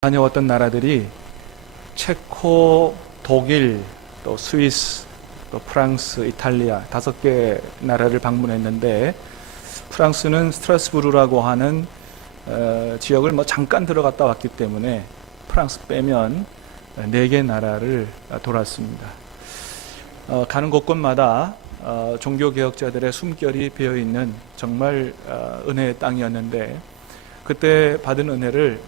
다녀왔던 나라들이 체코, 독일, 또 스위스, 또 프랑스, 이탈리아 5개 나라를 방문했는데, 프랑스는 스트라스부르라고 하는 지역을 잠깐 들어갔다 왔기 때문에 프랑스 빼면 4개 나라를 돌았습니다. 가는 곳곳마다 종교개혁자들의 숨결이 배어있는 정말 은혜의 땅이었는데, 그때 받은 은혜를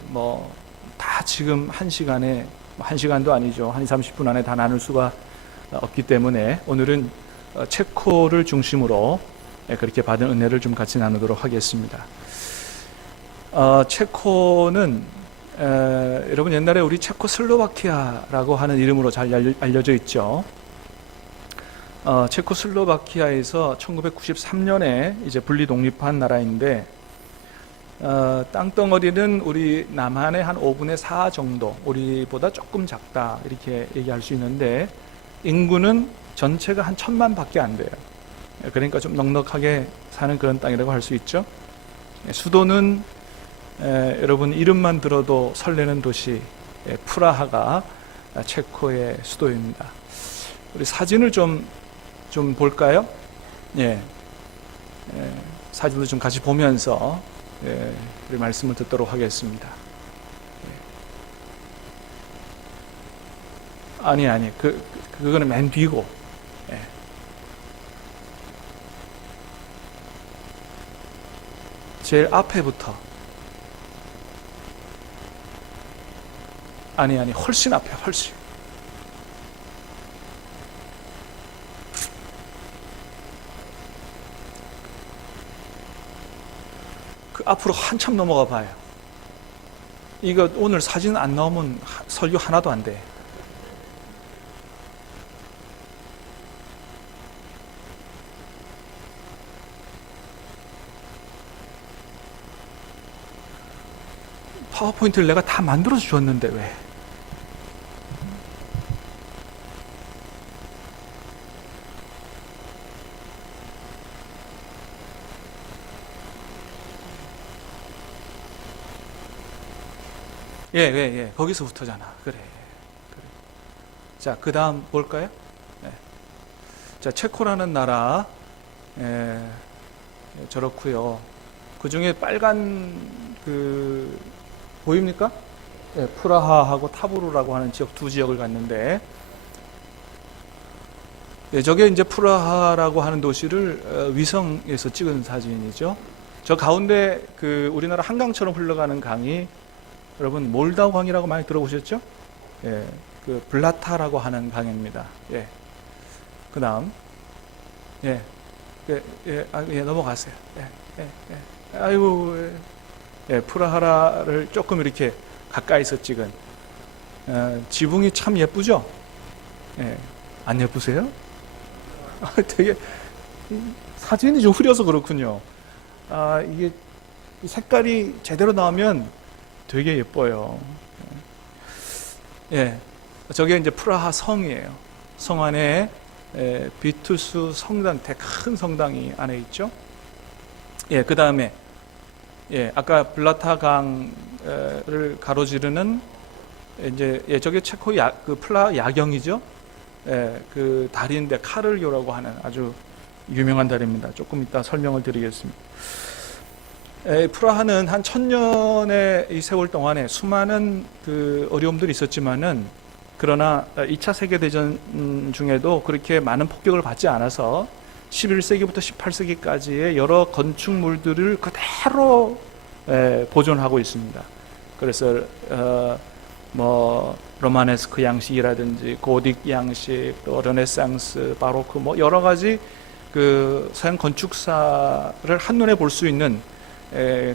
다 지금 1시간에, 1시간도 아니죠. 한 2, 30분 안에 다 나눌 수가 없기 때문에 오늘은 체코를 중심으로 그렇게 받은 은혜를 좀 같이 나누도록 하겠습니다. 체코는 여러분 옛날에 우리 체코슬로바키아라고 하는 이름으로 잘 알려져 있죠. 체코슬로바키아에서 1993년에 이제 분리 독립한 나라인데, 땅덩어리는 우리 남한의 한 5분의 4 정도, 우리보다 조금 작다 이렇게 얘기할 수 있는데, 인구는 전체가 한 1000만 밖에 안 돼요. 그러니까 좀 넉넉하게 사는 그런 땅이라고 할 수 있죠. 수도는 여러분 이름만 들어도 설레는 도시 프라하가 체코의 수도입니다. 우리 사진을 좀 볼까요? 사진도 좀 같이 보면서 우리 말씀을 듣도록 하겠습니다. 아니 그거는 맨 뒤고, 제일 앞에부터, 아니 훨씬 앞에, 훨씬. 그 앞으로 한참 넘어가 봐요. 이거 오늘 사진 안 나오면 설교 하나도 안 돼. 파워포인트를 내가 다 만들어 주었는데 왜? 거기서부터잖아. 그래. 자, 그 다음 볼까요? 자, 체코라는 나라, 저렇고요. 그 중에 빨간 보입니까? 프라하하고 타부르라고 하는 지역, 두 지역을 갔는데, 저게 이제 프라하라고 하는 도시를 위성에서 찍은 사진이죠. 저 가운데 우리나라 한강처럼 흘러가는 강이, 여러분 몰다우 강이라고 많이 들어보셨죠? 그 블라타라고 하는 강입니다. 그 다음, 넘어가세요. 아이고, 프라하를 조금 이렇게 가까이서 찍은 지붕이 참 예쁘죠? 안 예쁘세요? 되게 사진이 좀 흐려서 그렇군요. 이게 색깔이 제대로 나오면 되게 예뻐요. 저게 이제 프라하 성이에요. 성 안에 비투스 성당, 되게 큰 성당이 안에 있죠. 그 다음에 아까 블라타 강을 가로지르는 이제 저게 체코 그 프라하 야경이죠. 그 다리인데 카를교라고 하는 아주 유명한 다리입니다. 조금 이따 설명을 드리겠습니다. 프라하는 한 1000년의 이 세월 동안에 수많은 어려움들이 있었지만은, 그러나 2차 세계대전 중에도 그렇게 많은 폭격을 받지 않아서 11세기부터 18세기까지의 여러 건축물들을 그대로 보존하고 있습니다. 그래서 로마네스크 양식이라든지 고딕 양식, 또 르네상스, 바로크, 여러 가지 서양 건축사를 한눈에 볼 수 있는,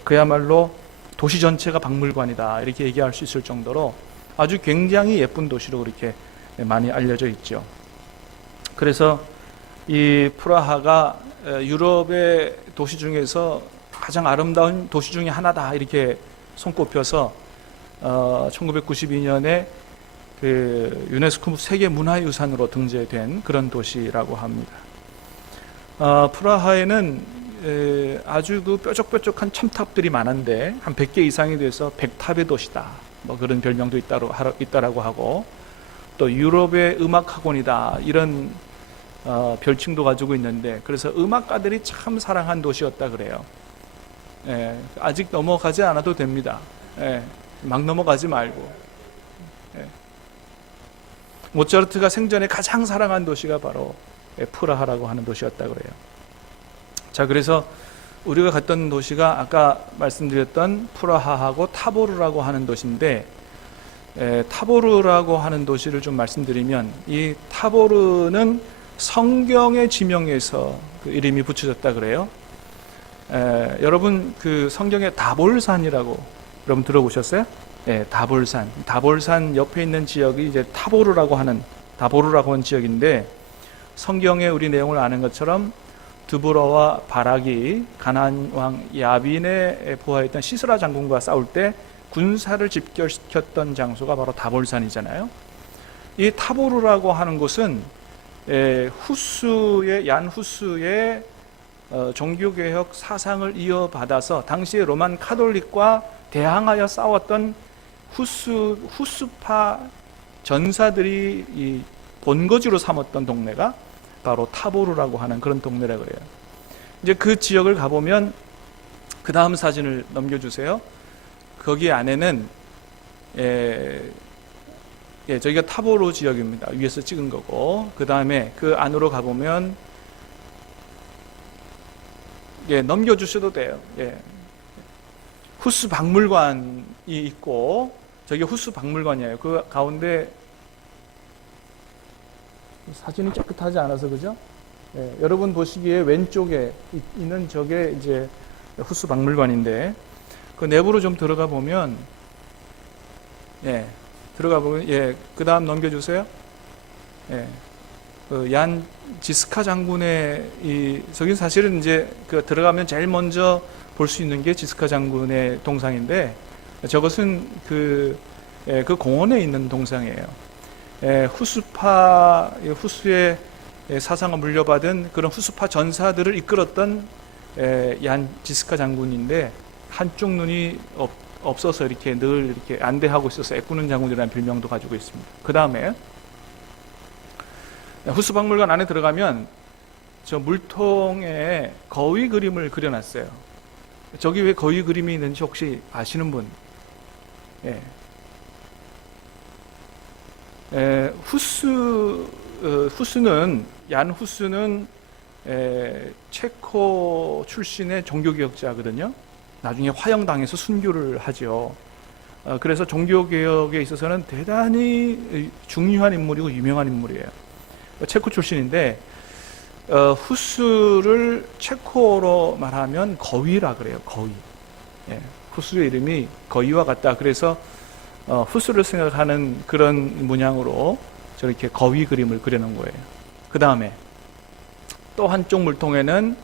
그야말로 도시 전체가 박물관이다 이렇게 얘기할 수 있을 정도로 아주 굉장히 예쁜 도시로 그렇게 많이 알려져 있죠. 그래서 이 프라하가 유럽의 도시 중에서 가장 아름다운 도시 중에 하나다 이렇게 손꼽혀서 1992년에 유네스코 세계 문화유산으로 등재된 그런 도시라고 합니다. 프라하에는 아주 뾰족뾰족한 첨탑들이 많은데 한 100개 이상이 돼서 100탑의 도시다 뭐 그런 별명도 있다라고 하고, 또 유럽의 음악 학원이다 이런 별칭도 가지고 있는데, 그래서 음악가들이 참 사랑한 도시였다 그래요. 예, 아직 넘어가지 않아도 됩니다. 예, 막 넘어가지 말고. 예. 모차르트가 생전에 가장 사랑한 도시가 바로 프라하라고 하는 도시였다 그래요. 자, 그래서 우리가 갔던 도시가 아까 말씀드렸던 프라하하고 타보르라고 하는 도시인데, 타보르라고 하는 도시를 좀 말씀드리면, 이 타보르는 성경의 지명에서 그 이름이 붙여졌다 그래요. 여러분 그 성경에 다볼산이라고 여러분 들어보셨어요? 다볼산. 다볼산 옆에 있는 지역이 이제 타보르라고 하는 지역인데, 성경에 우리 내용을 아는 것처럼 드보라와 바락이 가나안 왕 야빈의 부하였던 시스라 장군과 싸울 때 군사를 집결시켰던 장소가 바로 다볼산이잖아요. 이 타보르라고 하는 곳은 얀 후스의 종교개혁 사상을 이어받아서 당시에 로만 카톨릭과 대항하여 싸웠던 후스파 전사들이 이 본거지로 삼았던 동네가 바로 타보르라고 하는 그런 동네라고 해요. 이제 그 지역을 가보면, 그 다음 사진을 넘겨주세요. 거기 안에는 저기가 타보르 지역입니다. 위에서 찍은 거고, 그 다음에 그 안으로 가보면, 넘겨주셔도 돼요. 후스 박물관이 있고, 저기 후스 박물관이에요. 그 가운데 사진이 깨끗하지 않아서 그죠? 여러분 보시기에 왼쪽에 있는 저게 이제 후스 박물관인데, 그 내부로 좀 들어가 보면, 그 다음 넘겨주세요. 그 얀 지스카 장군의 저기 사실은 이제 그 들어가면 제일 먼저 볼 수 있는 게 지스카 장군의 동상인데, 저것은 그 공원에 있는 동상이에요. 후스의 사상을 물려받은 그런 후스파 전사들을 이끌었던 얀 지스카 장군인데, 한쪽 눈이 없어서 이렇게 늘 이렇게 안대하고 있어서 애꾸는 장군이라는 별명도 가지고 있습니다. 그 다음에 후스 박물관 안에 들어가면 저 물통에 거위 그림을 그려놨어요. 저기 왜 거위 그림이 있는지 혹시 아시는 분? 얀 후스는 체코 출신의 종교개혁자거든요. 나중에 화형당해서 순교를 하죠. 그래서 종교개혁에 있어서는 대단히 중요한 인물이고 유명한 인물이에요. 체코 출신인데, 후스를 체코로 말하면 거위라 그래요. 거위. 후스의 이름이 거위와 같다. 그래서 후스를 생각하는 그런 문양으로 저렇게 거위 그림을 그려놓은 거예요. 그 다음에 또 한쪽 물통에는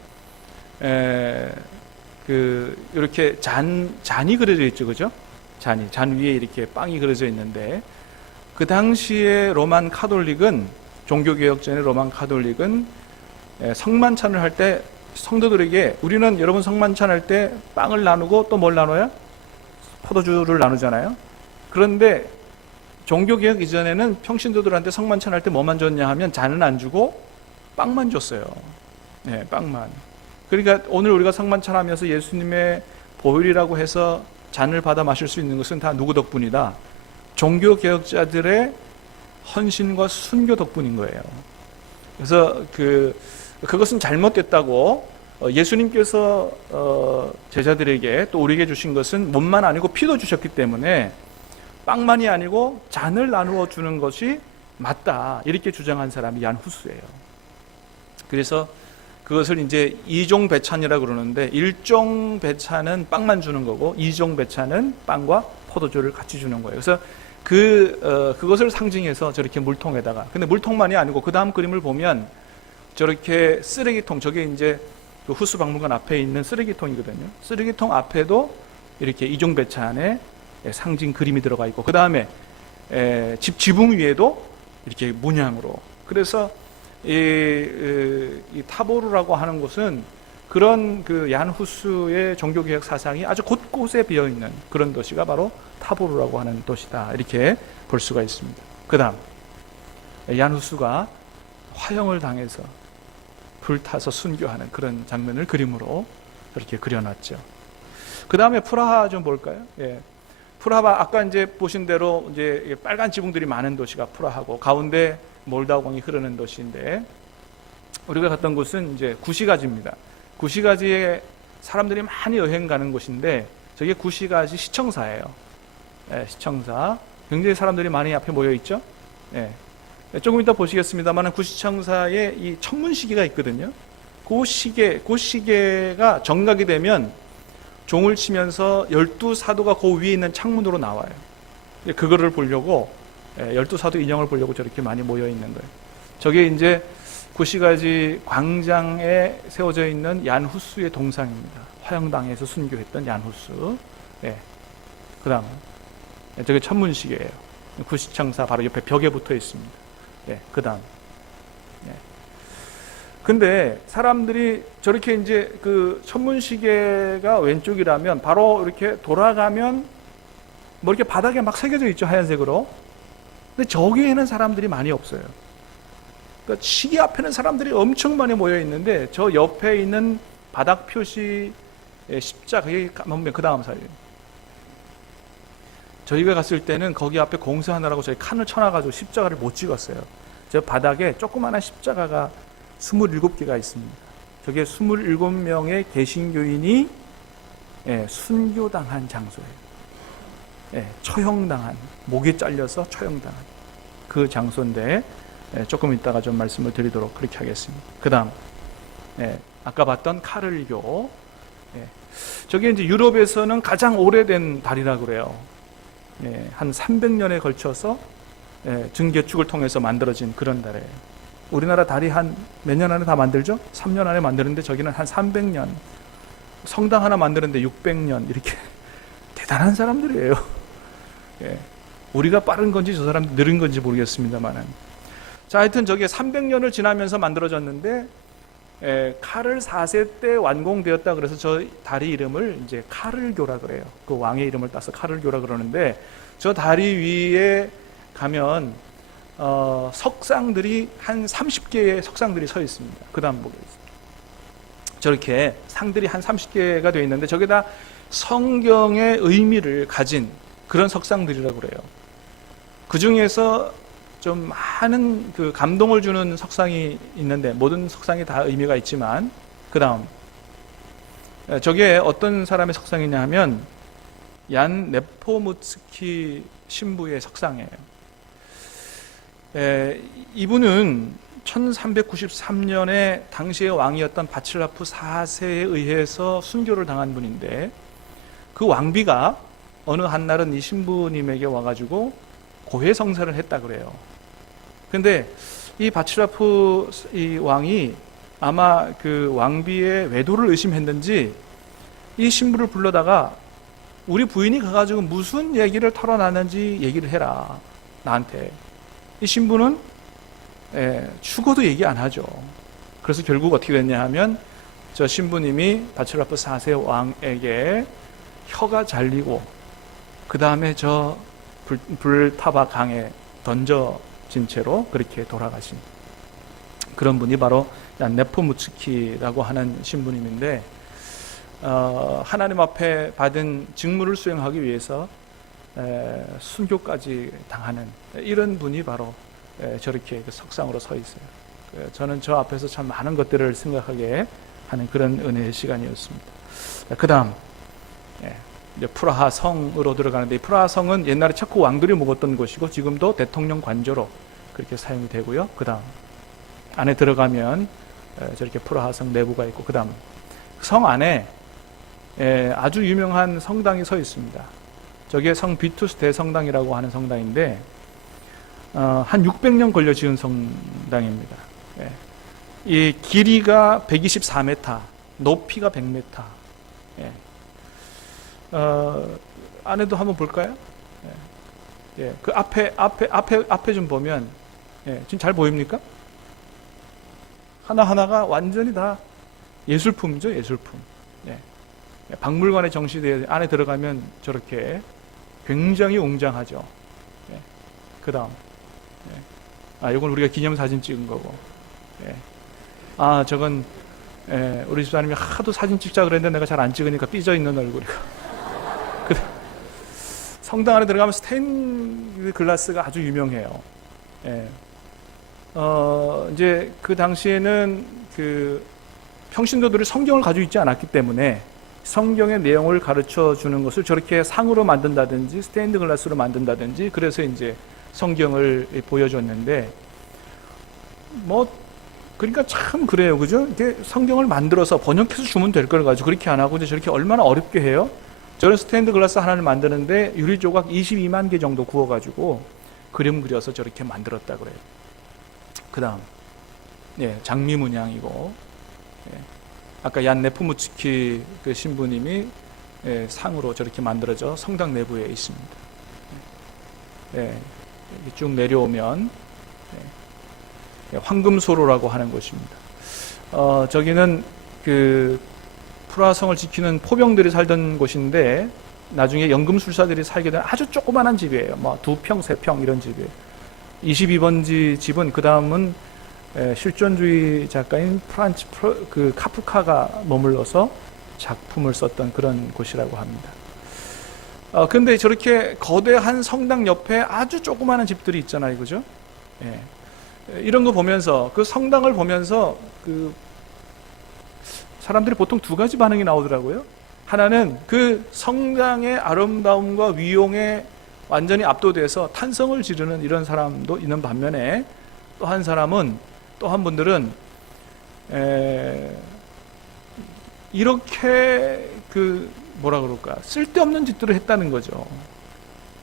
이렇게 잔이 그려져 있죠, 그죠? 잔 위에 이렇게 빵이 그려져 있는데, 그 당시에 로만 카톨릭은, 종교개혁 전에 로만 카톨릭은 성만찬을 할 때 성도들에게, 우리는 여러분 성만찬 할 때 빵을 나누고 또 뭘 나눠요? 포도주를 나누잖아요. 그런데 종교개혁 이전에는 평신도들한테 성만찬 할 때 뭐만 줬냐 하면 잔은 안 주고 빵만 줬어요. 빵만. 그러니까 오늘 우리가 성만찬 하면서 예수님의 보혈이라고 해서 잔을 받아 마실 수 있는 것은 다 누구 덕분이다? 종교개혁자들의 헌신과 순교 덕분인 거예요. 그래서 그것은 잘못됐다고 예수님께서 제자들에게 또 우리에게 주신 것은 몸만 아니고 피도 주셨기 때문에 빵만이 아니고 잔을 나누어 주는 것이 맞다, 이렇게 주장한 사람이 얀 후스예요. 그래서 그것을 이제 이종 배찬이라고 그러는데, 일종 배찬은 빵만 주는 거고, 이종 배찬은 빵과 포도주를 같이 주는 거예요. 그래서 그것을 상징해서 저렇게 물통에다가, 근데 물통만이 아니고 그 다음 그림을 보면 저렇게 쓰레기통, 저게 이제 그 후스 박물관 앞에 있는 쓰레기통이거든요. 쓰레기통 앞에도 이렇게 이종 배찬의 상징 그림이 들어가 있고, 그 다음에 집 지붕 위에도 이렇게 문양으로. 그래서 이 타보르라고 하는 곳은 그런 그 얀후스의 종교개혁 사상이 아주 곳곳에 비어 있는 그런 도시가 바로 타보르라고 하는 도시다, 이렇게 볼 수가 있습니다. 그 다음 얀후스가 화형을 당해서 불타서 순교하는 그런 장면을 그림으로 그렇게 그려놨죠. 그 다음에 프라하 좀 볼까요? 예. 프라하, 아까 이제 보신 대로 이제 빨간 지붕들이 많은 도시가 프라하고, 가운데 몰다공이 흐르는 도시인데, 우리가 갔던 곳은 이제 구시가지입니다. 구시가지에 사람들이 많이 여행 가는 곳인데, 저게 구시가지 시청사예요. 예, 시청사. 굉장히 사람들이 많이 앞에 모여 있죠. 예. 조금 이따 보시겠습니다만, 구시청사에 이 천문시계가 있거든요. 그 시계가 정각이 되면 종을 치면서 12사도가 그 위에 있는 창문으로 나와요. 그거를 보려고, 12사도 인형을 보려고 저렇게 많이 모여 있는 거예요. 저게 이제 구시가지 광장에 세워져 있는 얀후스의 동상입니다. 화형당에서 순교했던 얀후스. 예. 그 다음, 저게 천문시계예요. 구시청사 바로 옆에 벽에 붙어 있습니다. 예. 그 다음. 근데 사람들이 저렇게 이제 그 천문시계가 왼쪽이라면 바로 이렇게 돌아가면 뭐 이렇게 바닥에 막 새겨져 있죠, 하얀색으로. 근데 저기에는 사람들이 많이 없어요. 그러니까 시계 앞에는 사람들이 엄청 많이 모여 있는데, 저 옆에 있는 바닥 표시 십자가, 그 다음 사진. 저희가 갔을 때는 거기 앞에 공사하느라고 저희 칸을 쳐놔가지고 십자가를 못 찍었어요. 저 바닥에 조그마한 십자가가 27개가 있습니다. 저게 27명의 개신교인이 순교당한 장소예요. 처형당한, 목이 잘려서 처형당한 그 장소인데, 조금 이따가 좀 말씀을 드리도록 그렇게 하겠습니다. 그 다음, 아까 봤던 카를교. 저게 이제 유럽에서는 가장 오래된 다리라고 그래요. 한 300년에 걸쳐서 증개축을 통해서 만들어진 그런 다리예요. 우리나라 다리 한 몇 년 안에 다 만들죠? 3년 안에 만드는데 저기는 한 300년. 성당 하나 만드는데 600년. 이렇게 대단한 사람들이에요. 우리가 빠른 건지 저 사람 느린 건지 모르겠습니다만은. 자, 하여튼 저게 300년을 지나면서 만들어졌는데, 카를 4세 때 완공되었다 그래서 저 다리 이름을 이제 카를교라 그래요. 그 왕의 이름을 따서 카를교라 그러는데, 저 다리 위에 가면 석상들이 한 30개의 석상들이 서 있습니다. 그 다음 보겠습니다. 저렇게 상들이 한 30개가 되어 있는데, 저게 다 성경의 의미를 가진 그런 석상들이라고 그래요. 그 중에서 좀 많은 그 감동을 주는 석상이 있는데, 모든 석상이 다 의미가 있지만, 그 다음 저게 어떤 사람의 석상이냐 하면 얀 네포무츠키 신부의 석상이에요. 이분은 1393년에 당시의 왕이었던 바칠라프 4세에 의해서 순교를 당한 분인데, 그 왕비가 어느 한날은 이 신부님에게 와가지고 고해성사를 했다 그래요. 근데 이 바칠라프 이 왕이 아마 그 왕비의 외도를 의심했는지 이 신부를 불러다가, 우리 부인이 가가지고 무슨 얘기를 털어놨는지 얘기를 해라, 나한테. 이 신부는 죽어도 얘기 안 하죠. 그래서 결국 어떻게 됐냐 하면, 저 신부님이 바칠라프 4세 왕에게 혀가 잘리고, 그 다음에 저 불타바 강에 던져진 채로 그렇게 돌아가신 그런 분이 바로 네포무츠키라고 하는 신부님인데, 하나님 앞에 받은 직무를 수행하기 위해서 순교까지 당하는 이런 분이 바로 저렇게 석상으로 서 있어요. 저는 저 앞에서 참 많은 것들을 생각하게 하는 그런 은혜의 시간이었습니다. 그 다음 이제 프라하 성으로 들어가는데, 이 프라하 성은 옛날에 체코 왕들이 묵었던 곳이고 지금도 대통령 관저로 그렇게 사용이 되고요. 그 다음 안에 들어가면 저렇게 프라하 성 내부가 있고, 그 다음 성 안에 아주 유명한 성당이 서 있습니다. 저게 성 비투스 대성당이라고 하는 성당인데, 한 600년 걸려 지은 성당입니다. 이 길이가 124m, 높이가 100m. 안에도 한번 볼까요? 그 앞에 좀 보면, 지금 잘 보입니까? 하나하나가 완전히 다 예술품이죠, 예술품. 예. 박물관에 정시되어 안에 들어가면 저렇게 굉장히 웅장하죠. 예. 그 다음. 예. 이건 우리가 기념사진 찍은 거고. 예. 저건, 예, 우리 집사님이 하도 사진 찍자 그랬는데 내가 잘 안 찍으니까 삐져 있는 얼굴이고. 성당 안에 들어가면 스테인드 글라스가 아주 유명해요. 예. 이제 그 당시에는 그 평신도들이 성경을 가지고 있지 않았기 때문에 성경의 내용을 가르쳐 주는 것을 저렇게 상으로 만든다든지 스테인드 글라스로 만든다든지 그래서 이제 성경을 보여줬는데 그러니까 참 그래요, 그죠? 이게 성경을 만들어서 번역해서 주면 될 걸 가지고 그렇게 안 하고 이제 저렇게 얼마나 어렵게 해요? 저는 스테인드 글라스 하나를 만드는데 유리 조각 22만 개 정도 구워가지고 그림 그려서 저렇게 만들었다 그래요. 그 다음, 예, 장미 문양이고, 예, 아까 얀 네프무츠키 그 신부님이 예, 상으로 저렇게 만들어져 성당 내부에 있습니다. 예, 쭉 내려오면 예, 황금소로라고 하는 곳입니다. 저기는 그 프라하성을 지키는 포병들이 살던 곳인데 나중에 연금술사들이 살게 된 아주 조그만한 집이에요. 2평, 3평 이런 집이에요. 22번지 집은 그 다음은 실존주의 작가인 프란츠 그 카프카가 머물러서 작품을 썼던 그런 곳이라고 합니다. 근데 저렇게 거대한 성당 옆에 아주 조그마한 집들이 있잖아요, 그죠? 예. 이런 거 보면서 그 성당을 보면서 그 사람들이 보통 두 가지 반응이 나오더라고요. 하나는 그 성당의 아름다움과 위용에 완전히 압도돼서 탄성을 지르는 이런 사람도 있는 반면에 또 한 사람은 또 한 분들은 이렇게 그 뭐라 그럴까 쓸데없는 짓들을 했다는 거죠.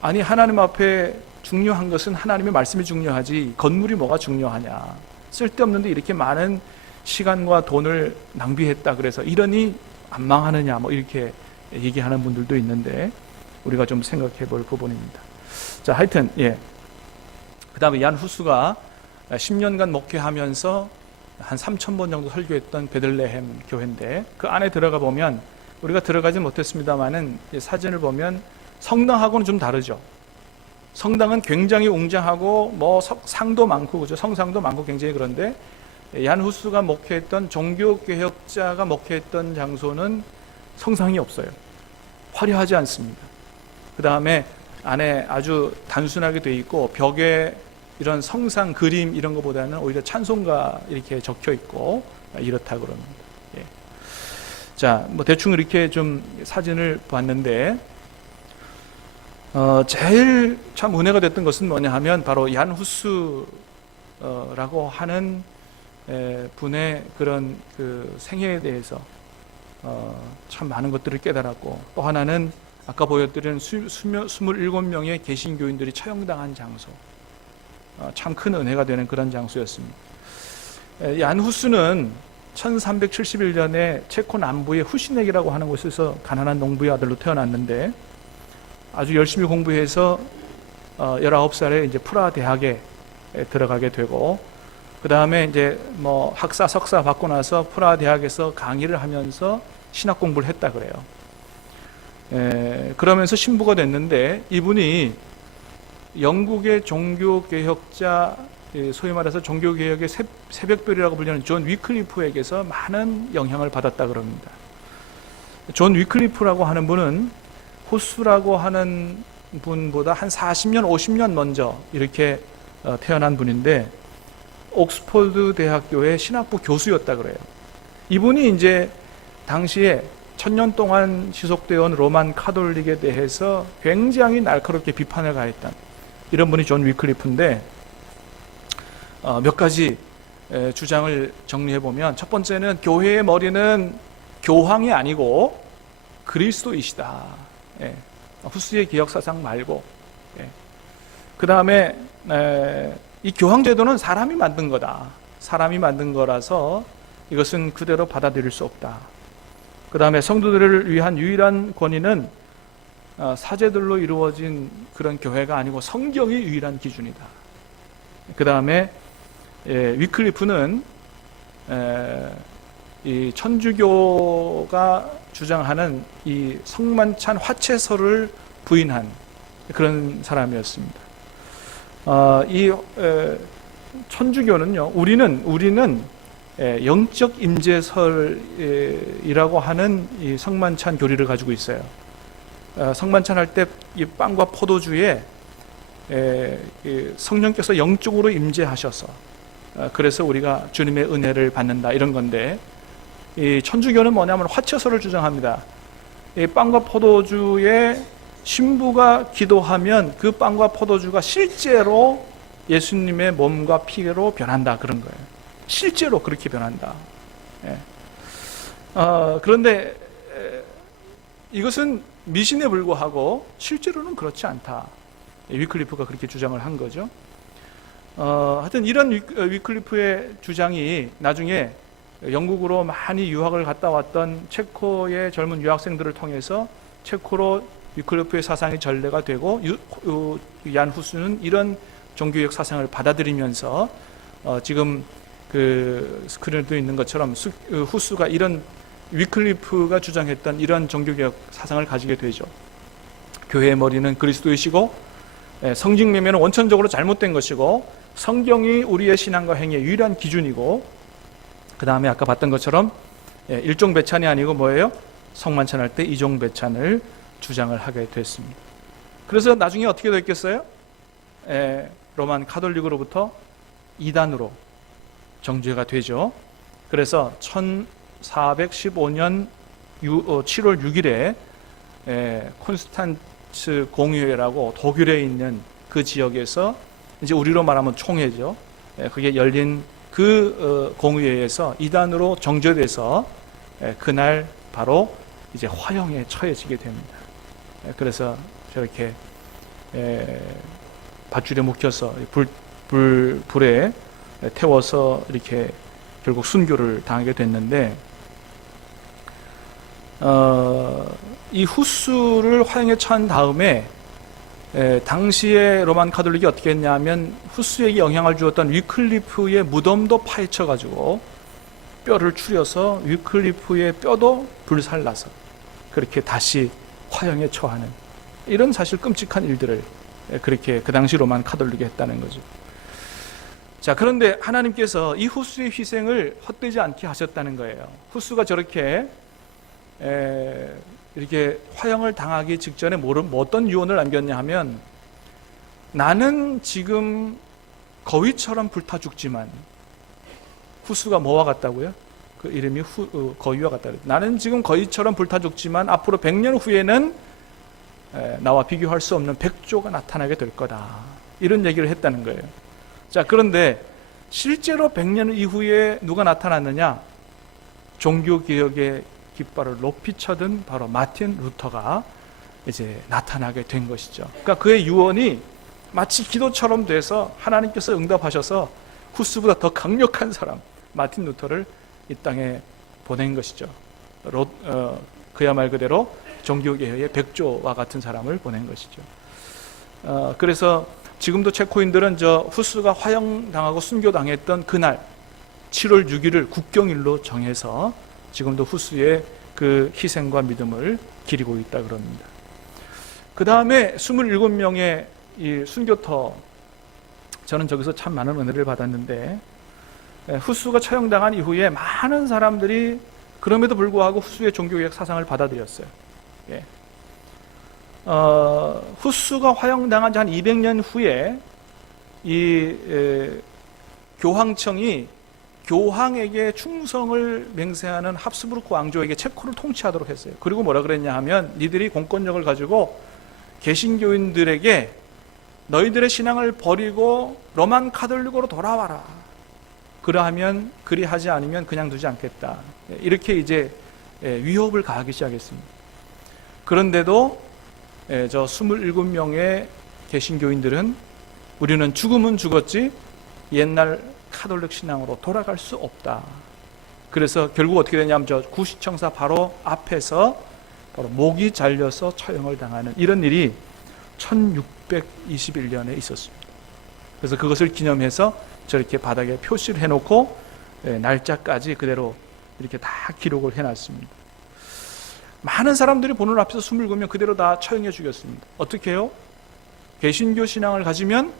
아니 하나님 앞에 중요한 것은 하나님의 말씀이 중요하지 건물이 뭐가 중요하냐. 쓸데없는데 이렇게 많은 시간과 돈을 낭비했다 그래서 이러니 안 망하느냐 이렇게 얘기하는 분들도 있는데 우리가 좀 생각해 볼 부분입니다. 자, 하여튼 예. 그다음에 얀 후스가 10년간 목회하면서 한 3,000번 정도 설교했던 베들레헴 교회인데 그 안에 들어가 보면 우리가 들어가지 못했습니다만은 사진을 보면 성당하고는 좀 다르죠. 성당은 굉장히 웅장하고 상도 많고 그죠? 성상도 많고 굉장히 그런데 얀 후스가 목회했던 종교개혁자가 목회했던 장소는 성상이 없어요. 화려하지 않습니다. 그 다음에 안에 아주 단순하게 되어 있고 벽에 이런 성상 그림 이런 것보다는 오히려 찬송가 이렇게 적혀 있고 이렇다 그럽니다. 예. 자, 대충 이렇게 좀 사진을 봤는데 제일 참 은혜가 됐던 것은 뭐냐 하면 바로 얀 후스라고 하는 분의 그런 그 생애에 대해서 참 많은 것들을 깨달았고 또 하나는 아까 보여드린 27명의 개신교인들이 처형당한 장소 참 큰 은혜가 되는 그런 장소였습니다. 얀 후스는 1371년에 체코 남부의 후시넥이라고 하는 곳에서 가난한 농부의 아들로 태어났는데 아주 열심히 공부해서 19살에 이제 프라하 대학에 들어가게 되고 그 다음에 이제 학사 석사 받고 나서 프라하 대학에서 강의를 하면서 신학 공부를 했다 그래요. 그러면서 신부가 됐는데 이분이 영국의 종교개혁자 소위 말해서 종교개혁의 새벽별이라고 불리는 존 위클리프에게서 많은 영향을 받았다 그럽니다. 존 위클리프라고 하는 분은 후스라고 하는 분보다 한 40년 50년 먼저 이렇게 태어난 분인데 옥스퍼드 대학교의 신학부 교수였다 그래요. 이분이 이제 당시에 1000년 동안 지속되어 온 로만 카톨릭에 대해서 굉장히 날카롭게 비판을 가했던 이런 분이 존 위클리프인데 몇 가지 주장을 정리해 보면 첫 번째는 교회의 머리는 교황이 아니고 그리스도이시다. 예. 후스의 기억 사상 말고. 예. 그 다음에 이 교황 제도는 사람이 만든 거다. 사람이 만든 거라서 이것은 그대로 받아들일 수 없다. 그 다음에 성도들을 위한 유일한 권위는 사제들로 이루어진 그런 교회가 아니고 성경이 유일한 기준이다. 그 다음에 위클리프는 이 천주교가 주장하는 이 성만찬 화채서를 부인한 그런 사람이었습니다. 이 천주교는요, 우리는 영적 임재설이라고 하는 이 성만찬 교리를 가지고 있어요. 성만찬 할 때 이 빵과 포도주에 성령께서 영적으로 임재하셔서 그래서 우리가 주님의 은혜를 받는다, 이런 건데, 이 천주교는 뭐냐면 화채서를 주장합니다. 이 빵과 포도주에 신부가 기도하면 그 빵과 포도주가 실제로 예수님의 몸과 피로 변한다, 그런 거예요. 실제로 그렇게 변한다. 그런데 이것은 미신에 불과하고 실제로는 그렇지 않다. 위클리프가 그렇게 주장을 한 거죠. 하여튼 이런 위클리프의 주장이 나중에 영국으로 많이 유학을 갔다 왔던 체코의 젊은 유학생들을 통해서 체코로 위클리프의 사상이 전래가 되고, 얀 후스는 이런 종교개혁 사상을 받아들이면서 지금 그 스크린에도 있는 것처럼 후스가 이런 위클리프가 주장했던 이런 종교개혁 사상을 가지게 되죠. 교회의 머리는 그리스도이시고, 성직매매는 원천적으로 잘못된 것이고, 성경이 우리의 신앙과 행위의 유일한 기준이고, 그 다음에 아까 봤던 것처럼 일종 배찬이 아니고 뭐예요? 성만찬할 때 이종 배찬을 주장을 하게 됐습니다. 그래서 나중에 어떻게 됐겠어요? 로만 카톨릭으로부터 이단으로 정죄가 되죠. 그래서 1415년 7월 6일에 콘스탄츠 공의회라고 독일에 있는 그 지역에서, 이제 우리로 말하면 총회죠. 그게 열린 그 공의회에서 이단으로 정죄돼서 그날 바로 이제 화형에 처해지게 됩니다. 그래서 저렇게 밧줄에 묶여서 불에 태워서 이렇게 결국 순교를 당하게 됐는데, 이 후스를 화형에 처한 다음에 당시에 로만 카톨릭이 어떻게 했냐면 후스에게 영향을 주었던 위클리프의 무덤도 파헤쳐 가지고 뼈를 추려서 위클리프의 뼈도 불살라서 그렇게 다시 화형에 처하는, 이런 사실 끔찍한 일들을 그렇게 그 당시 로만 카톨릭이 했다는 거죠. 자, 그런데 하나님께서 이 후스의 희생을 헛되지 않게 하셨다는 거예요. 후스가 저렇게 이렇게 화형을 당하기 직전에 어떤 유언을 남겼냐 하면, 나는 지금 거위처럼 불타 죽지만, 후스가 뭐와 같다고요? 그 이름이 거위와 같다. 나는 지금 거위처럼 불타 죽지만 앞으로 100년 후에는 나와 비교할 수 없는 백조가 나타나게 될 거다, 이런 얘기를 했다는 거예요. 자, 그런데 실제로 100년 이후에 누가 나타났느냐? 종교개혁의 깃발을 높이 쳐든 바로 마틴 루터가 이제 나타나게 된 것이죠. 그러니까 그의 유언이 마치 기도처럼 돼서 하나님께서 응답하셔서 후스보다 더 강력한 사람 마틴 루터를 이 땅에 보낸 것이죠. 그야말 그대로 종교개혁의 백조와 같은 사람을 보낸 것이죠. 그래서 지금도 체코인들은 저 후스가 화형당하고 순교당했던 그날 7월 6일을 국경일로 정해서 지금도 후스의 그 희생과 믿음을 기리고 있다 그럽니다. 그 다음에 27명의 이 순교터, 저는 저기서 참 많은 은혜를 받았는데, 후스가 처형당한 이후에 많은 사람들이 그럼에도 불구하고 후스의 종교개혁 사상을 받아들였어요. 예. 후스가 화형당한 지 한 200년 후에 이 교황청이 교황에게 충성을 맹세하는 합스부르크 왕조에게 체코를 통치하도록 했어요. 그리고 뭐라 그랬냐 하면, 니들이 공권력을 가지고 개신교인들에게 너희들의 신앙을 버리고 로만 카톨릭으로 돌아와라, 그리하지 않으면 그냥 두지 않겠다, 이렇게 이제 위협을 가하기 시작했습니다. 그런데도 저 27명의 개신교인들은 우리는 죽으면 죽었지 옛날 카톨릭 신앙으로 돌아갈 수 없다. 그래서 결국 어떻게 되냐면 저 구시청사 바로 앞에서 바로 목이 잘려서 처형을 당하는 이런 일이 1621년에 있었습니다. 그래서 그것을 기념해서 저렇게 바닥에 표시를 해놓고 날짜까지 그대로 이렇게 다 기록을 해놨습니다. 많은 사람들이 보는 앞에서 숨을 거면 그대로 다 처형해 죽였습니다. 어떻게 해요? 개신교 신앙을 가지면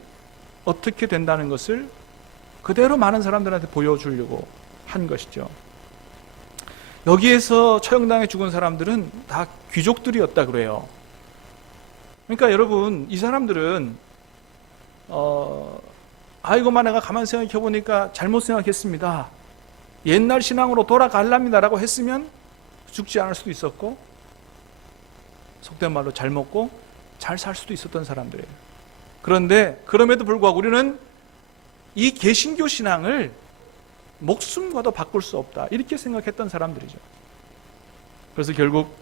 어떻게 된다는 것을 그대로 많은 사람들한테 보여주려고 한 것이죠. 여기에서 처형당해 죽은 사람들은 다 귀족들이었다 그래요. 그러니까 여러분, 이 사람들은 아이고만 내가 가만 생각해 보니까 잘못 생각했습니다, 옛날 신앙으로 돌아갈랍니다 라고 했으면 죽지 않을 수도 있었고, 속된 말로 잘 먹고 잘 살 수도 있었던 사람들이에요. 그런데 그럼에도 불구하고 우리는 이 개신교 신앙을 목숨과도 바꿀 수 없다, 이렇게 생각했던 사람들이죠. 그래서 결국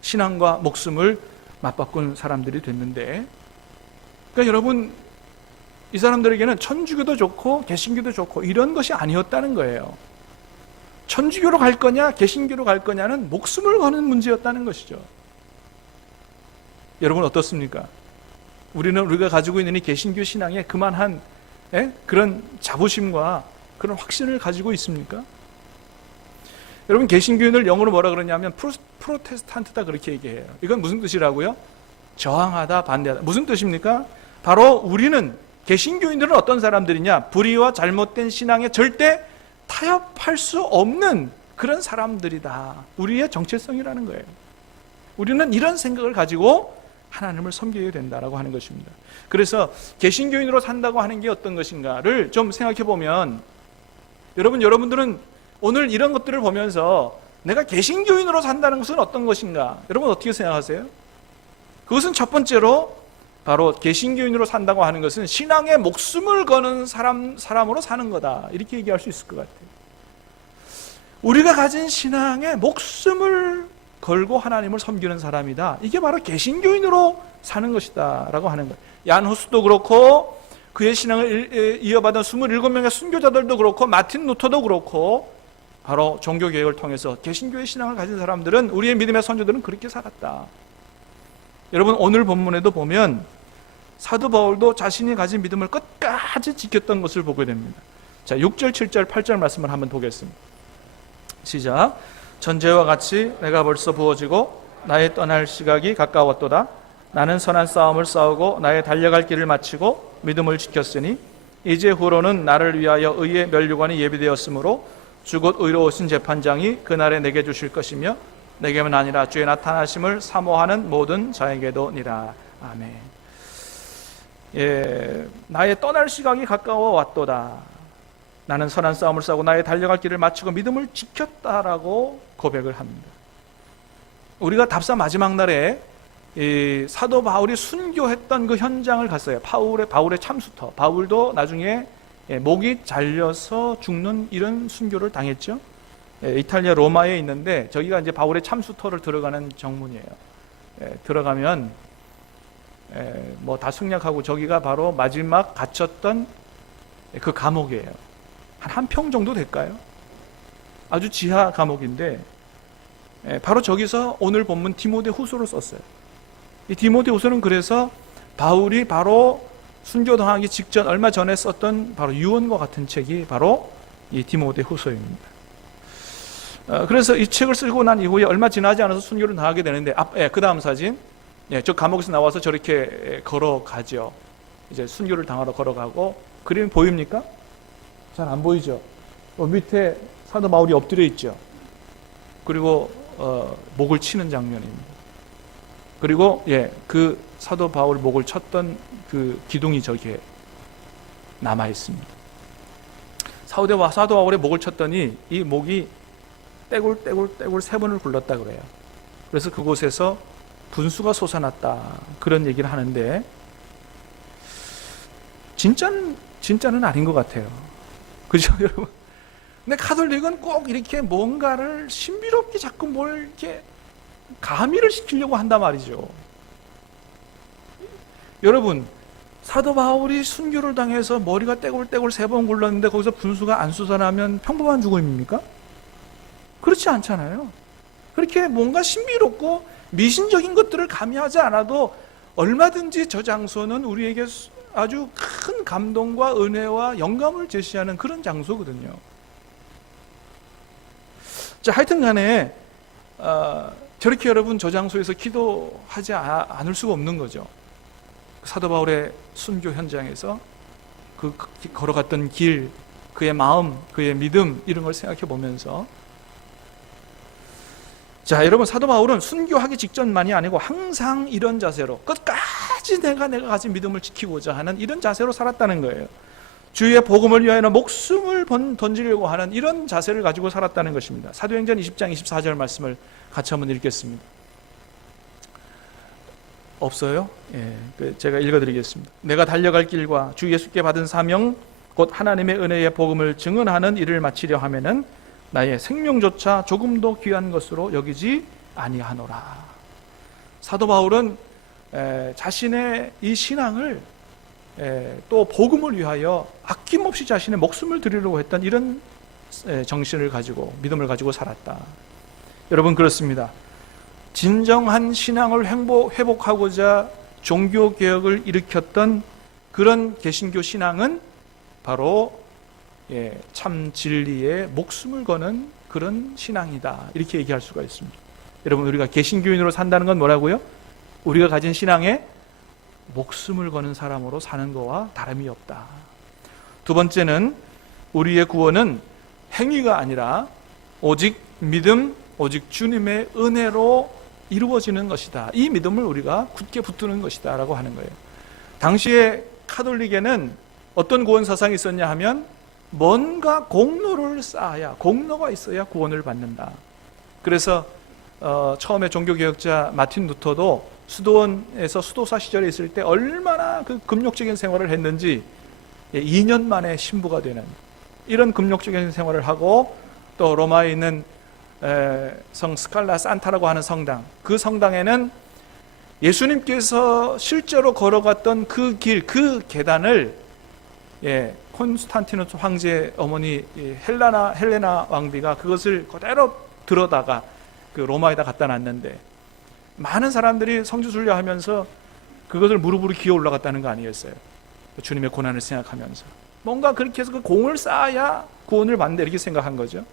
신앙과 목숨을 맞바꾼 사람들이 됐는데, 그러니까 여러분, 이 사람들에게는 천주교도 좋고 개신교도 좋고 이런 것이 아니었다는 거예요. 천주교로 갈 거냐 개신교로 갈 거냐는 목숨을 거는 문제였다는 것이죠. 여러분 어떻습니까? 우리가 가지고 있는 이 개신교 신앙에 그만한 그런 자부심과 그런 확신을 가지고 있습니까? 여러분, 개신교인을 영어로 뭐라 그러냐면 프로테스탄트다, 그렇게 얘기해요. 이건 무슨 뜻이라고요? 저항하다, 반대하다. 무슨 뜻입니까? 바로 우리는, 개신교인들은 어떤 사람들이냐? 불의와 잘못된 신앙에 절대 타협할 수 없는 그런 사람들이다. 우리의 정체성이라는 거예요. 우리는 이런 생각을 가지고 하나님을 섬겨야 된다라고 하는 것입니다. 그래서 개신교인으로 산다고 하는 게 어떤 것인가를 좀 생각해 보면, 여러분들은 오늘 이런 것들을 보면서 내가 개신교인으로 산다는 것은 어떤 것인가? 여러분 어떻게 생각하세요? 그것은 첫 번째로 바로 개신교인으로 산다고 하는 것은 신앙에 목숨을 거는 사람으로 사는 거다, 이렇게 얘기할 수 있을 것 같아요. 우리가 가진 신앙에 목숨을 걸고 하나님을 섬기는 사람이다, 이게 바로 개신교인으로 사는 것이다 라고 하는 거예요. 얀 후스도 그렇고 그의 신앙을 이어받은 27명의 순교자들도 그렇고 마틴 루터도 그렇고, 바로 종교개혁을 통해서 개신교의 신앙을 가진 사람들은, 우리의 믿음의 선조들은 그렇게 살았다. 여러분, 오늘 본문에도 보면 사도 바울도 자신이 가진 믿음을 끝까지 지켰던 것을 보게 됩니다. 자, 6절, 7절, 8절 말씀을 한번 보겠습니다. 시작. 전제와 같이 내가 벌써 부어지고 나의 떠날 시각이 가까웠도다. 나는 선한 싸움을 싸우고 나의 달려갈 길을 마치고 믿음을 지켰으니 이제 후로는 나를 위하여 의의 면류관이 예비되었으므로 주곧 의로우신 재판장이 그날에 내게 주실 것이며 내게만 아니라 주의 나타나심을 사모하는 모든 자에게도니라. 아멘. 나의 떠날 시각이 가까워 왔도다. 나는 선한 싸움을 싸우고 나의 달려갈 길을 마치고 믿음을 지켰다라고 고백을 합니다. 우리가 답사 마지막 날에 사도 바울이 순교했던 그 현장을 갔어요. 바울의 참수터. 바울도 나중에 목이 잘려서 죽는 이런 순교를 당했죠. 이탈리아 로마에 있는데, 저기가 이제 바울의 참수터를 들어가는 정문이에요. 들어가면 뭐 다 승략하고 저기가 바로 마지막 갇혔던 그 감옥이에요. 한 평 정도 될까요? 아주 지하 감옥인데, 바로 저기서 오늘 본문 디모데후서를 썼어요. 이 디모데후서는 그래서 바울이 바로 순교당하기 직전 얼마 전에 썼던 바로 유언과 같은 책이 바로 이 디모데후서입니다. 그래서 이 책을 쓰고 난 이후에 얼마 지나지 않아서 순교를 당하게 되는데, 그 다음 사진, 저 감옥에서 나와서 저렇게 걸어가죠. 이제 순교를 당하러 걸어가고, 그림 보입니까? 잘 안 보이죠? 밑에 사도 바울이 엎드려 있죠. 그리고 목을 치는 장면입니다. 그리고 그 사도 바울 목을 쳤던 그 기둥이 저기에 남아 있습니다. 사도 바울의 목을 쳤더니 이 목이 떼굴떼굴 3번을 굴렀다 그래요. 그래서 그곳에서 분수가 솟아났다, 그런 얘기를 하는데, 진짜는 아닌 것 같아요. 그죠, 여러분? 근데 가톨릭은 꼭 이렇게 뭔가를 신비롭게 자꾸 뭘 이렇게 가미를 시키려고 한단 말이죠. 여러분, 사도 바울이 순교를 당해서 머리가 떼굴떼굴 3번 굴렀는데 거기서 분수가 안 솟아나면 평범한 죽음입니까? 그렇지 않잖아요. 그렇게 뭔가 신비롭고 미신적인 것들을 가미하지 않아도 얼마든지 저 장소는 우리에게 아주 큰 감동과 은혜와 영감을 제시하는 그런 장소거든요. 자, 하여튼 간에 저렇게 여러분 저 장소에서 기도하지 않을 수가 없는 거죠. 사도 바울의 순교 현장에서 그 걸어갔던 길, 그의 마음, 그의 믿음, 이런 걸 생각해 보면서, 자, 여러분, 사도 바울은 순교하기 직전만이 아니고 항상 이런 자세로 끝까지 내가 가진 믿음을 지키고자 하는 이런 자세로 살았다는 거예요. 주의 복음을 위하여 목숨을 던지려고 하는 이런 자세를 가지고 살았다는 것입니다. 사도행전 20장 24절 말씀을 같이 한번 읽겠습니다. 없어요? 예, 제가 읽어드리겠습니다. 내가 달려갈 길과 주 예수께 받은 사명 곧 하나님의 은혜의 복음을 증언하는 일을 마치려 하면은 나의 생명조차 조금도 귀한 것으로 여기지 아니하노라. 사도 바울은 자신의 이 신앙을 또 복음을 위하여 아낌없이 자신의 목숨을 드리려고 했던 이런 정신을 가지고, 믿음을 가지고 살았다. 여러분, 그렇습니다. 진정한 신앙을 회복하고자 종교개혁을 일으켰던 그런 개신교 신앙은 바로 참 진리에 목숨을 거는 그런 신앙이다, 이렇게 얘기할 수가 있습니다. 여러분, 우리가 개신교인으로 산다는 건 뭐라고요? 우리가 가진 신앙에 목숨을 거는 사람으로 사는 것과 다름이 없다. 두 번째는 우리의 구원은 행위가 아니라 오직 믿음, 오직 주님의 은혜로 이루어지는 것이다. 이 믿음을 우리가 굳게 붙드는 것이다 라고 하는 거예요. 당시에 카톨릭에는 어떤 구원 사상이 있었냐 하면 뭔가 공로를 쌓아야, 공로가 있어야 구원을 받는다. 그래서 처음에 종교개혁자 마틴 루터도 수도원에서 수도사 시절에 있을 때 얼마나 그 금욕적인 생활을 했는지 2년 만에 신부가 되는 이런 금욕적인 생활을 하고, 또 로마에 있는 성 스칼라 산타라고 하는 성당, 그 성당에는 예수님께서 실제로 걸어갔던 그 길, 그 계단을 콘스탄티누스 황제 어머니 헬레나 왕비가 그것을 그대로 들어다가 그 로마에다 갖다 놨는데, 많은 사람들이 성지순례하면서 그것을 무릎으로 기어 올라갔다는 거 아니었어요? 주님의 고난을 생각하면서 뭔가 그렇게 해서 그 공을 쌓아야 구원을 받는다, 이렇게 생각한 거죠.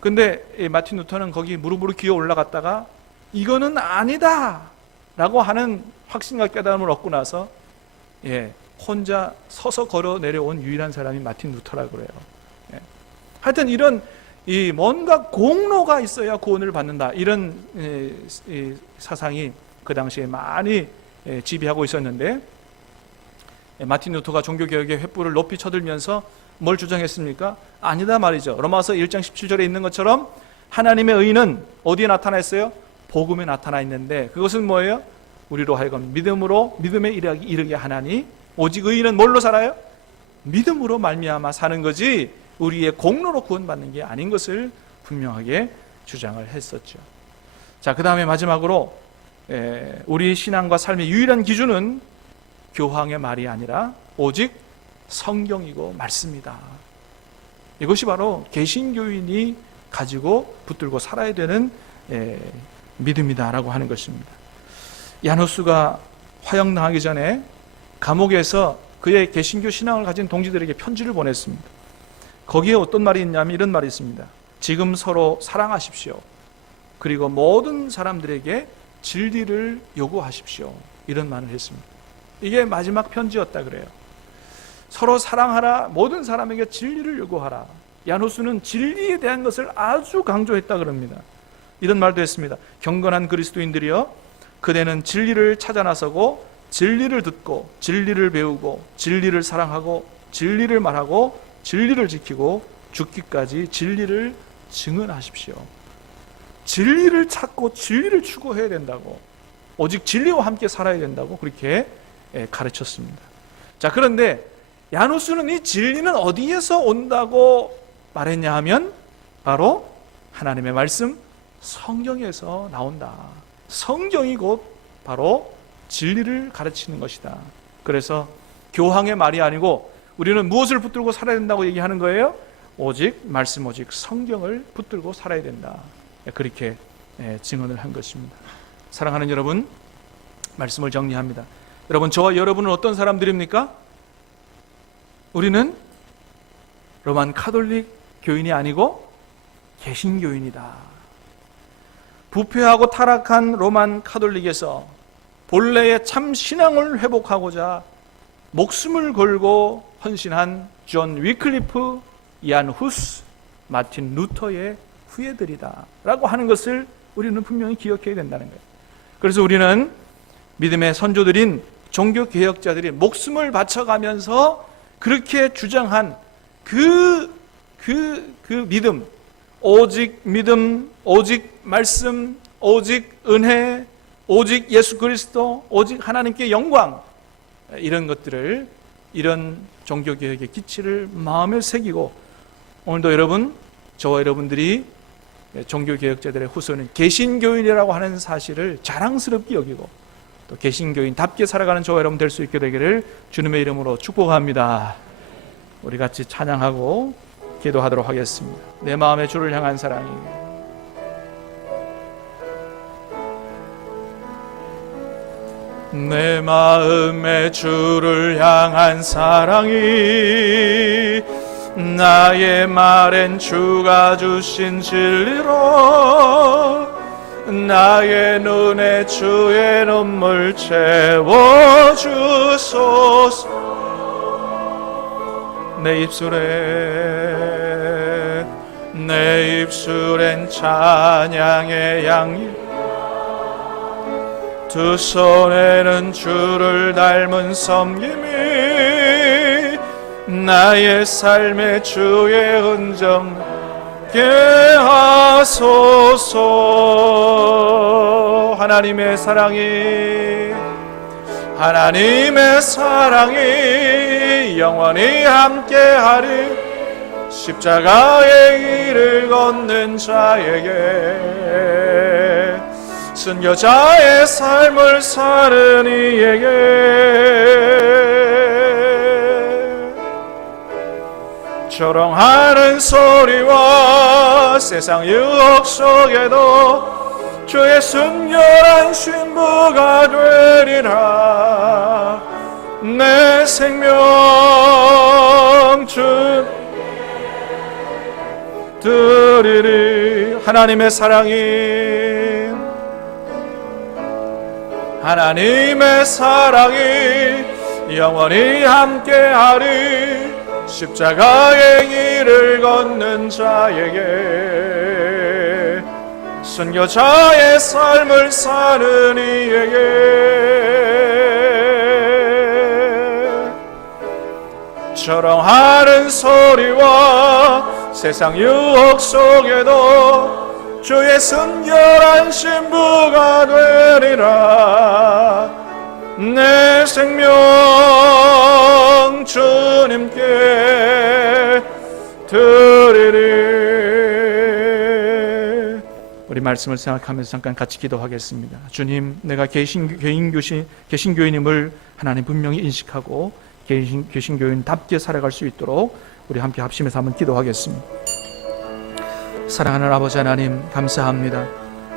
근데 마틴 루터는 거기 무릎으로 기어 올라갔다가 이거는 아니다 라고 하는 확신과 깨달음을 얻고 나서 혼자 서서 걸어 내려온 유일한 사람이 마틴 루터라고 그래요. 하여튼 이런 뭔가 공로가 있어야 구원을 받는다, 이런 사상이 그 당시에 많이 지배하고 있었는데, 마틴 루터가 종교개혁의 횃불을 높이 쳐들면서 뭘 주장했습니까? 아니다 말이죠. 로마서 1장 17절에 있는 것처럼 하나님의 의는 어디에 나타나 있어요? 복음에 나타나 있는데, 그것은 뭐예요? 우리로 하여금 믿음에 이르게 하나니 오직 의인은 뭘로 살아요? 믿음으로 말미암아 사는 거지 우리의 공로로 구원받는 게 아닌 것을 분명하게 주장을 했었죠. 자, 그 다음에 마지막으로 우리 신앙과 삶의 유일한 기준은 교황의 말이 아니라 오직 성경이고 말씀이다. 이것이 바로 개신교인이 가지고 붙들고 살아야 되는 믿음이다라고 하는 것입니다. 야누스가 화형당하기 전에 감옥에서 그의 개신교 신앙을 가진 동지들에게 편지를 보냈습니다. 거기에 어떤 말이 있냐면 이런 말이 있습니다. 지금 서로 사랑하십시오. 그리고 모든 사람들에게 진리를 요구하십시오. 이런 말을 했습니다. 이게 마지막 편지였다 그래요. 서로 사랑하라, 모든 사람에게 진리를 요구하라. 야누스는 진리에 대한 것을 아주 강조했다 그럽니다. 이런 말도 했습니다. 경건한 그리스도인들이여, 그대는 진리를 찾아 나서고 진리를 듣고 진리를 배우고 진리를 사랑하고 진리를 말하고 진리를 지키고 죽기까지 진리를 증언하십시오. 진리를 찾고 진리를 추구해야 된다고, 오직 진리와 함께 살아야 된다고 그렇게 가르쳤습니다. 자, 그런데 야누스는 이 진리는 어디에서 온다고 말했냐 하면 바로 하나님의 말씀, 성경에서 나온다. 성경이 곧 바로 진리를 가르치는 것이다. 그래서 교황의 말이 아니고 우리는 무엇을 붙들고 살아야 된다고 얘기하는 거예요? 오직 말씀, 오직 성경을 붙들고 살아야 된다. 그렇게 증언을 한 것입니다. 사랑하는 여러분, 말씀을 정리합니다. 여러분, 저와 여러분은 어떤 사람들입니까? 우리는 로만 카톨릭 교인이 아니고 개신교인이다. 부패하고 타락한 로만 카톨릭에서 본래의 참 신앙을 회복하고자 목숨을 걸고 헌신한 존 위클리프, 이안 후스, 마틴 루터의 후예들이다 라고 하는 것을 우리는 분명히 기억해야 된다는 거예요. 그래서 우리는 믿음의 선조들인 종교개혁자들이 목숨을 바쳐가면서 그렇게 주장한 그 믿음, 오직 말씀, 오직 은혜, 오직 예수 그리스도, 오직 하나님께 영광, 이런 것들을, 이런 종교개혁의 기치를 마음에 새기고, 오늘도 여러분, 저와 여러분들이 종교개혁자들의 후손은 개신교인이라고 하는 사실을 자랑스럽게 여기고 또 개신교인답게 살아가는 저와 여러분 될 수 있게 되기를 주님의 이름으로 축복합니다. 우리 같이 찬양하고 기도하도록 하겠습니다. 내 마음의 주를 향한 사랑이, 내 마음의 주를 향한 사랑이 나의 말엔 주가 주신 진리로 나의 눈에 주의 눈물 채워주소서. 내 입술엔 찬양의 향기, 두 손에는 주를 닮은 섬김이 나의 삶에 주의 흔적 나게 하소서. 하나님의 사랑이 영원히 함께하리. 십자가의 길을 걷는 자에게, 순교자의 삶을 사는 이에게 조롱하는 소리와 세상 유혹 속에도 주의 순결한 신부가 되리라. 내 생명 주 드리리. 하나님의 사랑이 영원히 함께하리. 십자가의 길을 걷는 자에게, 순교자의 삶을 사는 이에게 조롱하는 소리와 세상 유혹 속에도 주의 순결한 신부가 되리라. 내 생명 주님께 드리리. 우리 말씀을 생각하면서 잠깐 같이 기도하겠습니다. 주님, 내가 개신교인임을 하나님 분명히 인식하고 개신교인답게 살아갈 수 있도록 우리 함께 합심해서 한번 기도하겠습니다. 사랑하는 아버지 하나님, 감사합니다.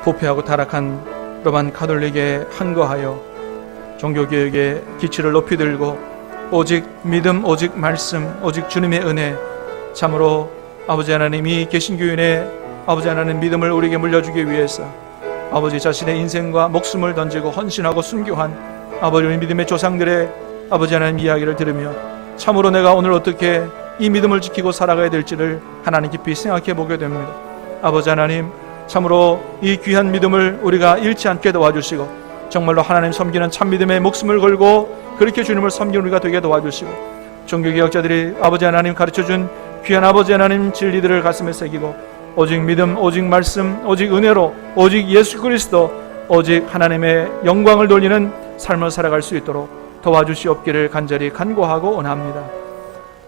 부패하고 타락한 로만 카톨릭에 항거하여 종교개혁의 기치를 높이 들고 오직 믿음, 오직 말씀, 오직 주님의 은혜, 참으로 아버지 하나님이 개신교인의 아버지 하나님 믿음을 우리에게 물려주기 위해서 아버지 자신의 인생과 목숨을 던지고 헌신하고 순교한 아버지 믿음의 조상들의 아버지 하나님 이야기를 들으며 참으로 내가 오늘 어떻게 이 믿음을 지키고 살아가야 될지를 하나님 깊이 생각해 보게 됩니다. 아버지 하나님, 참으로 이 귀한 믿음을 우리가 잃지 않게 도와주시고 정말로 하나님 섬기는 참 믿음의 목숨을 걸고 그렇게 주님을 섬기는 우리가 되게 도와주시고 종교개혁자들이 아버지 하나님 가르쳐준 귀한 아버지 하나님 진리들을 가슴에 새기고 오직 믿음, 오직 말씀, 오직 은혜로 오직 예수 그리스도, 오직 하나님의 영광을 돌리는 삶을 살아갈 수 있도록 도와주시옵기를 간절히 간구하고 원합니다.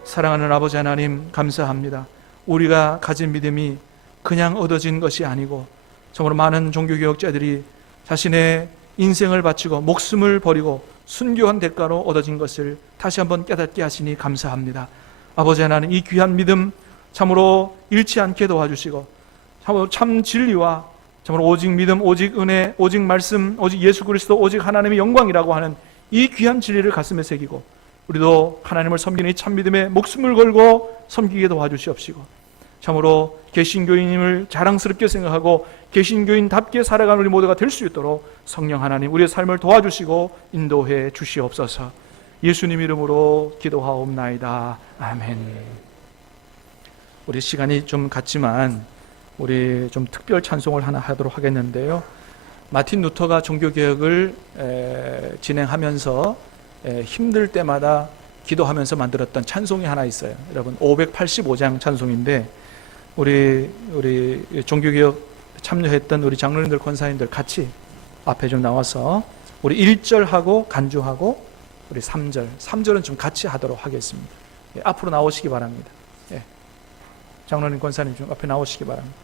사랑하는 아버지 하나님, 감사합니다. 우리가 가진 믿음이 그냥 얻어진 것이 아니고 정말 많은 종교개혁자들이 자신의 인생을 바치고 목숨을 버리고 순교한 대가로 얻어진 것을 다시 한번 깨닫게 하시니 감사합니다. 아버지 하나님, 이 귀한 믿음 참으로 잃지 않게 도와주시고 참으로 참 진리와 참으로 오직 믿음, 오직 은혜, 오직 말씀, 오직 예수 그리스도, 오직 하나님의 영광이라고 하는 이 귀한 진리를 가슴에 새기고 우리도 하나님을 섬기는 이 참 믿음에 목숨을 걸고 섬기게 도와주시옵시고 참으로 개신교인임을 자랑스럽게 생각하고 개신교인답게 살아가는 우리 모두가 될 수 있도록 성령 하나님 우리의 삶을 도와주시고 인도해 주시옵소서. 예수님 이름으로 기도하옵나이다. 아멘. 우리 시간이 좀 갔지만 우리 좀 특별 찬송을 하나 하도록 하겠는데요. 마틴 루터가 종교개혁을 진행하면서 힘들 때마다 기도하면서 만들었던 찬송이 하나 있어요. 여러분 585장 찬송인데 우리 종교개혁 참여했던 우리 장로님들 권사님들 같이 앞에 좀 나와서 우리 1절하고 간주하고 우리 3절은 좀 같이 하도록 하겠습니다. 앞으로 나오시기 바랍니다. 장로님 권사님 좀 앞에 나오시기 바랍니다.